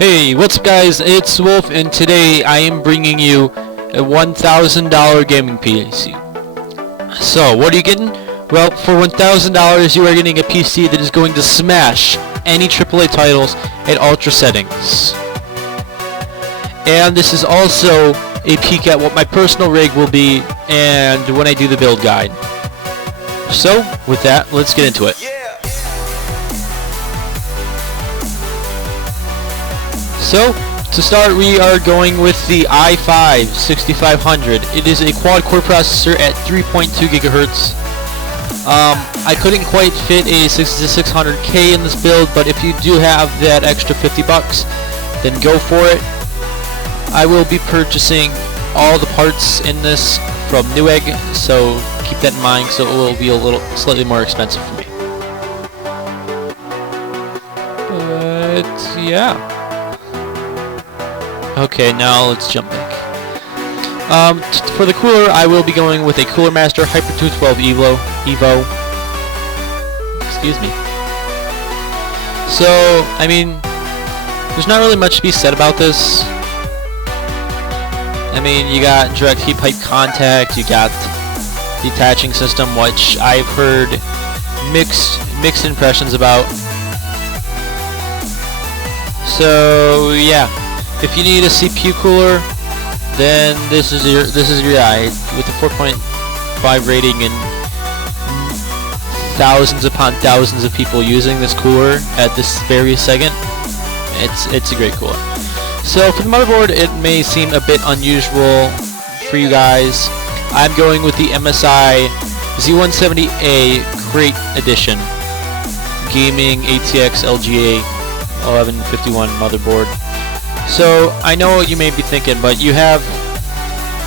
Hey, what's up guys, it's Wolf, and today I am bringing you a $1,000 gaming PC. So, what are you getting? Well, for $1,000 you are getting a PC that is going to smash any AAA titles at ultra settings. And this is also a peek at what my personal rig will be and when I do the build guide. So, with that, let's get into it. So, to start, we are going with the i5 6500. It is a quad-core processor at 3.2 gigahertz. I couldn't quite fit a 6600K in this build, but if you do have that extra 50 bucks, then go for it. I will be purchasing all the parts in this from Newegg, so keep that in mind, so it will be a little slightly more expensive for me. But yeah. Okay, now let's jump back. For the cooler, I will be going with a Cooler Master Hyper 212 Evo. Excuse me. So, I mean, there's not really much to be said about this. I mean, you got direct heat pipe contact, you got the attaching system, which I've heard mixed impressions about. So, yeah. If you need a CPU cooler, then this is your guy. With a 4.5 rating and thousands upon thousands of people using this cooler at this very second, it's a great cooler. So for the motherboard, it may seem a bit unusual for you guys. I'm going with the MSI Z170A Crate Edition Gaming ATX LGA 1151 motherboard. So I know what you may be thinking, but you have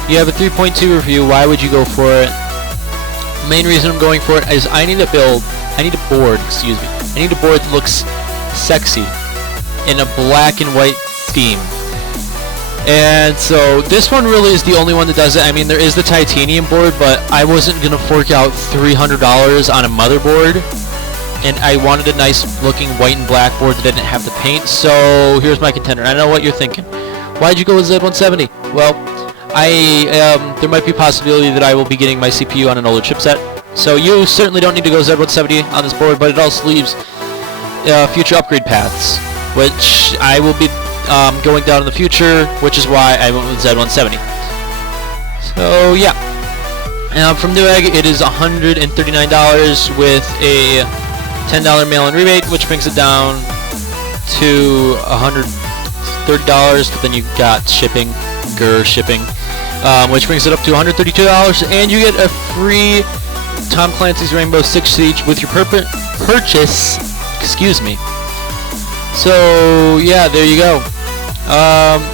a 3.2 review. Why would you go for it? The main reason I'm going for it is I need a board that looks sexy in a black and white theme. And so this one really is the only one that does it. I mean, there is the titanium board, but I wasn't gonna fork out $300 on a motherboard. And I wanted a nice looking white and black board that didn't have the paint, so here's my contender. I know what you're thinking. Why'd you go with Z170? Well, there might be a possibility that I will be getting my CPU on an older chipset. So you certainly don't need to go Z170 on this board, but it also leaves future upgrade paths, which I will be going down in the future, which is why I went with Z170. So yeah. From Newegg, it is $139 with a $10 mail-in rebate, which brings it down to $130, but then you got shipping, which brings it up to $132, and you get a free Tom Clancy's Rainbow Six Siege with your purchase. Excuse me. So yeah, there you go.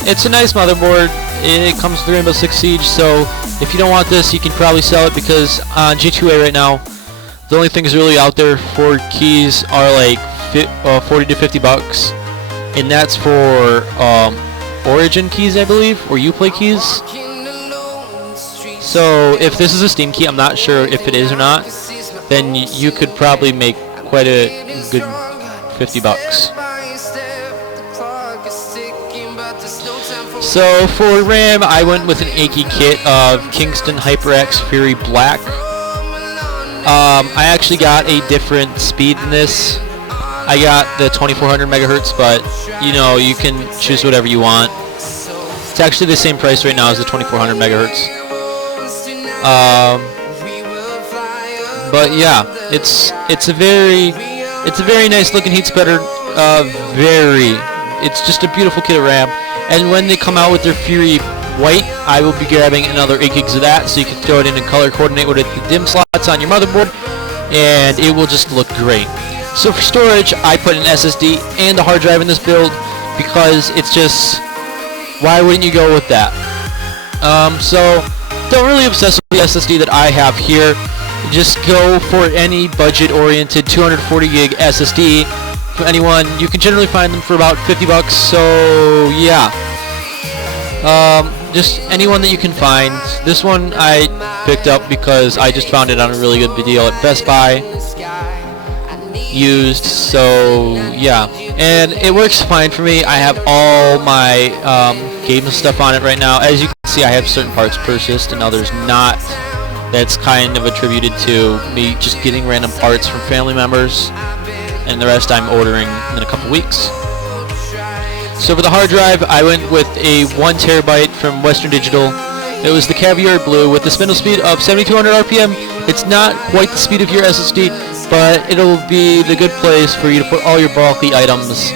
It's a nice motherboard. It comes with Rainbow Six Siege, so if you don't want this, you can probably sell it, because on G2A right now, the only things really out there for keys are like 40 to 50 bucks, and that's for Origin keys, I believe, or Uplay keys. So if this is a Steam key, I'm not sure if it is or not, then you could probably make quite a good 50 bucks. So for RAM, I went with an Aki kit of Kingston HyperX Fury Black. I actually got a different speed in this. I got the 2400 megahertz, but you know, you can choose whatever you want. It's actually the same price right now as the 2400 megahertz. But yeah, it's a very nice looking heat spreader. It's just a beautiful kit of RAM. And when they come out with their Fury White, I will be grabbing another 8 gigs of that, so you can throw it in and color coordinate with the DIMM slots on your motherboard, and it will just look great. So for storage, I put an SSD and a hard drive in this build, because it's just, why wouldn't you go with that? So don't really obsess with the SSD that I have here. Just go for any budget-oriented 240 gig SSD. For anyone, you can generally find them for about 50 bucks. So yeah. Just anyone that you can find. This one I picked up because I just found it on a really good deal at Best Buy, used. So yeah, and it works fine for me. I have all my game stuff on it right now. As you can see, I have certain parts purchased and others not. That's kind of attributed to me just getting random parts from family members, and the rest I'm ordering in a couple weeks. So for the hard drive, I went with a 1 terabyte from Western Digital. It was the Caviar Blue with the spindle speed of 7200 RPM. It's not quite the speed of your SSD, but it'll be the good place for you to put all your bulky items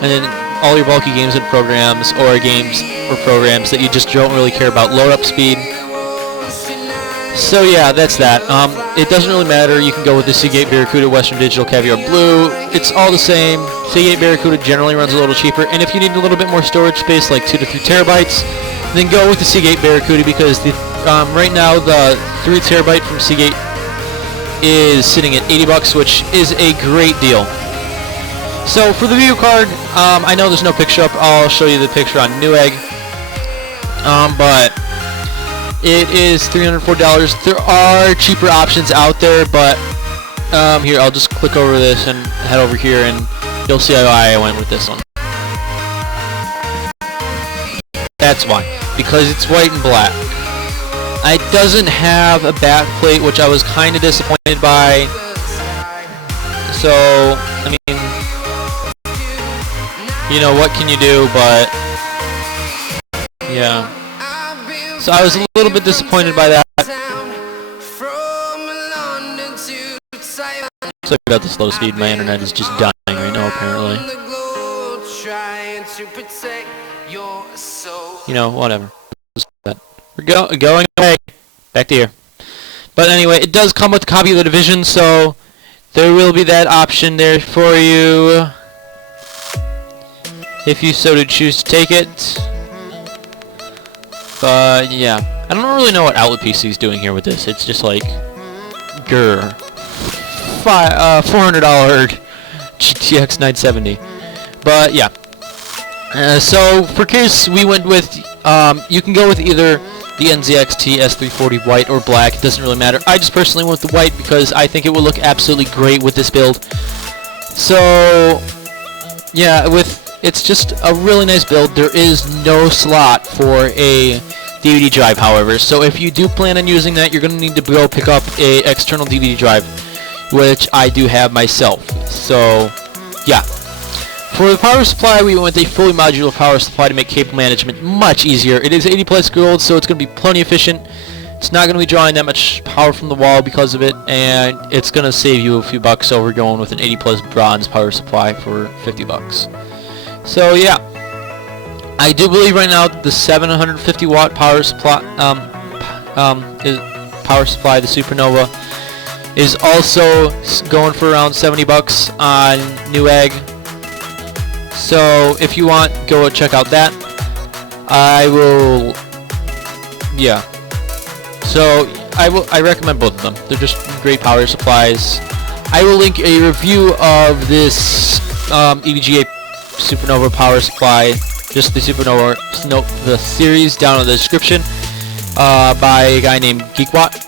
and then all your bulky games and programs, or games or programs that you just don't really care about load up speed. So yeah, that's that. It doesn't really matter. You can go with the Seagate Barracuda, Western Digital, Caviar Blue. It's all the same. Seagate Barracuda generally runs a little cheaper, and if you need a little bit more storage space, like 2 to 3 terabytes, then go with the Seagate Barracuda, because the right now the 3 terabyte from Seagate is sitting at $80, which is a great deal. So for the video card, I know there's no picture up. I'll show you the picture on Newegg. But it is $304. There are cheaper options out there, but here, I'll just click over this and head over here, and you'll see why I went with this one. That's why, because it's white and black. It doesn't have a back plate, which I was kind of disappointed by. So, I mean, you know, what can you do, but yeah. So I was a little bit disappointed by that. Sorry about the slow speed. My internet is just dying right now, apparently. You know, whatever. We're going away. Back to here. But anyway, it does come with a copy of the Division, so there will be that option there for you if you so to choose to take it. But yeah, I don't really know what Outlet PC is doing here with this. It's just like, grr, $400 GTX 970. But yeah, so for case we went with, you can go with either the NZXT S340 white or black. It doesn't really matter. I just personally went with the white because I think it will look absolutely great with this build. So yeah, it's just a really nice build. There is no slot for a DVD drive, however, so if you do plan on using that, you're going to need to go pick up a external DVD drive, which I do have myself. So yeah, for the power supply, we went with a fully modular power supply to make cable management much easier. It is 80 plus gold, so it's going to be plenty efficient. It's not going to be drawing that much power from the wall because of it, and it's going to save you a few bucks over going with an 80 plus bronze power supply for $50. So yeah, I do believe right now the 750 watt power supply, the Supernova, is also going for around $70 on Newegg. So if you want, go check out that. Yeah. So I recommend both of them. They're just great power supplies. I will link a review of this EVGA Supernova power supply, just the Supernova, the series, down in the description, by a guy named Geekwat.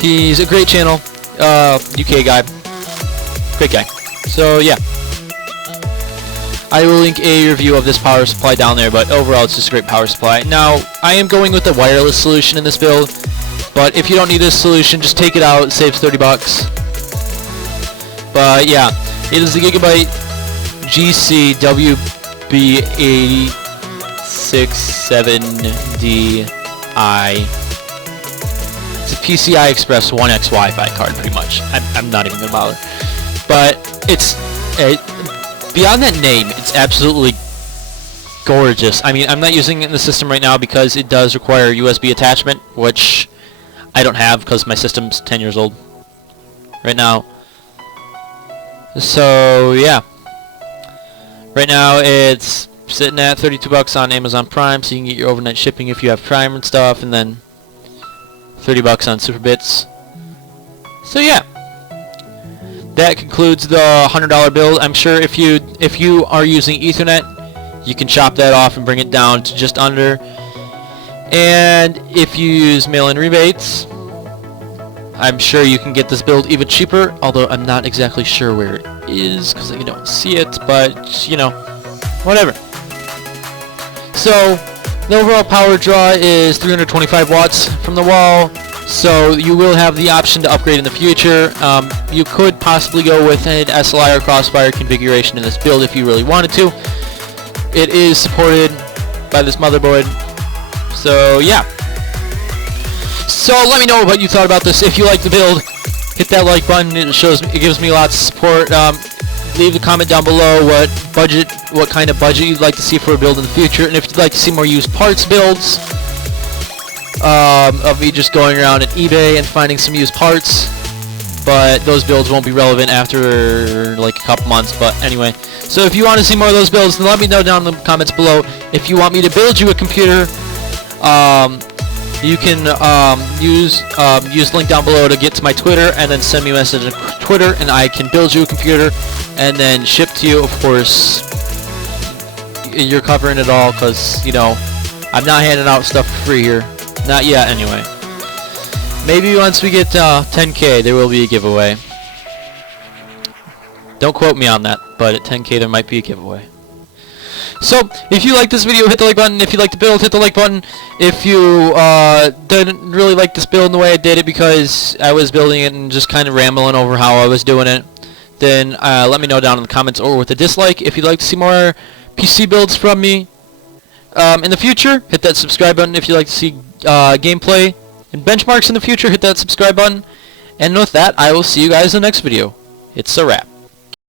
He's a great channel, UK guy, great guy. So yeah, I will link a review of this power supply down there, but overall it's just a great power supply. Now, I am going with the wireless solution in this build, but if you don't need this solution, just take it out, it saves $30. But yeah, it is the Gigabyte GC WB867DI. It's a PCI Express 1X Wi-Fi card, pretty much. I'm not even gonna bother. But it's beyond that name, it's absolutely gorgeous. I mean, I'm not using it in the system right now because it does require a USB attachment, which I don't have because my system's 10 years old right now. So yeah, right now it's sitting at $32 on Amazon Prime, so you can get your overnight shipping if you have Prime and stuff, and then $30 on Superbits. So yeah, that concludes the $100 build. I'm sure if you are using Ethernet, you can chop that off and bring it down to just under. And if you use mail-in rebates, I'm sure you can get this build even cheaper, although I'm not exactly sure where it is because you don't see it, but you know, whatever. So the overall power draw is 325 watts from the wall, so you will have the option to upgrade in the future. You could possibly go with an SLI or crossfire configuration in this build if you really wanted to. It is supported by this motherboard, so yeah. So let me know what you thought about this. If you like the build, hit that like button. It gives me lots of support. Leave a comment down below what kind of budget you'd like to see for a build in the future, and if you'd like to see more used parts builds of me just going around at eBay and finding some used parts. But those builds won't be relevant after like a couple months. But anyway, so if you want to see more of those builds, then let me know down in the comments below. If you want me to build you a computer, you can use the link down below to get to my Twitter, and then send me a message on Twitter, and I can build you a computer and then ship to you. Of course, you're covering it all, because you know I'm not handing out stuff for free here, not yet anyway. Maybe once we get 10K, there will be a giveaway. Don't quote me on that, but at 10K there might be a giveaway. So, if you like this video, hit the like button. If you like the build, hit the like button. If you didn't really like this build in the way I did it because I was building it and just kind of rambling over how I was doing it, then let me know down in the comments, or with a dislike. If you'd like to see more PC builds from me in the future, hit that subscribe button. If you'd like to see gameplay and benchmarks in the future, hit that subscribe button. And with that, I will see you guys in the next video. It's a wrap.